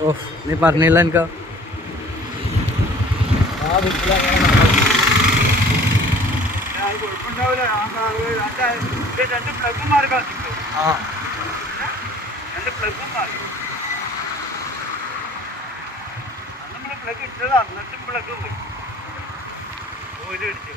ഓ നീ പറഞ്ഞില്ല എനിക്ക് ആ പ്ലഗ് ഇട്ടത് എന്നിട്ടും പ്ലഗ് പോയി ഓയിൽ അടിച്ചു.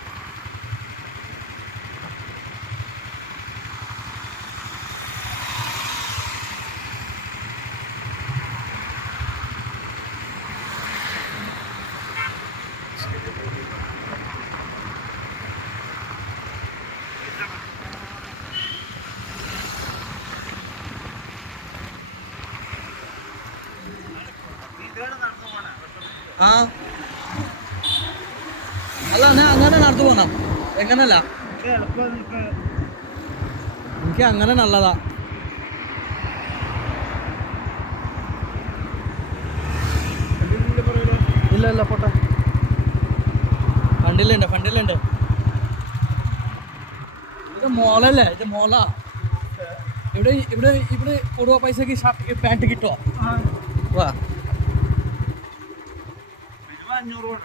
ആ അല്ല ഞാൻ അങ്ങനെ നടന്നു പോണം എങ്ങനല്ല എനിക്ക് അങ്ങനെ നല്ലതാ. ഇല്ല ഇല്ല പോട്ടെ ഫണ്ടിലുണ്ട് ഇത് മോളല്ലേ ഇത് മോളാ. ഇവിടെ ഇവിടെ ഇവിടെ കൊടുവ പൈസക്ക് ഷർട്ട് പാൻറ്റ് കിട്ടുമോ? വാ 500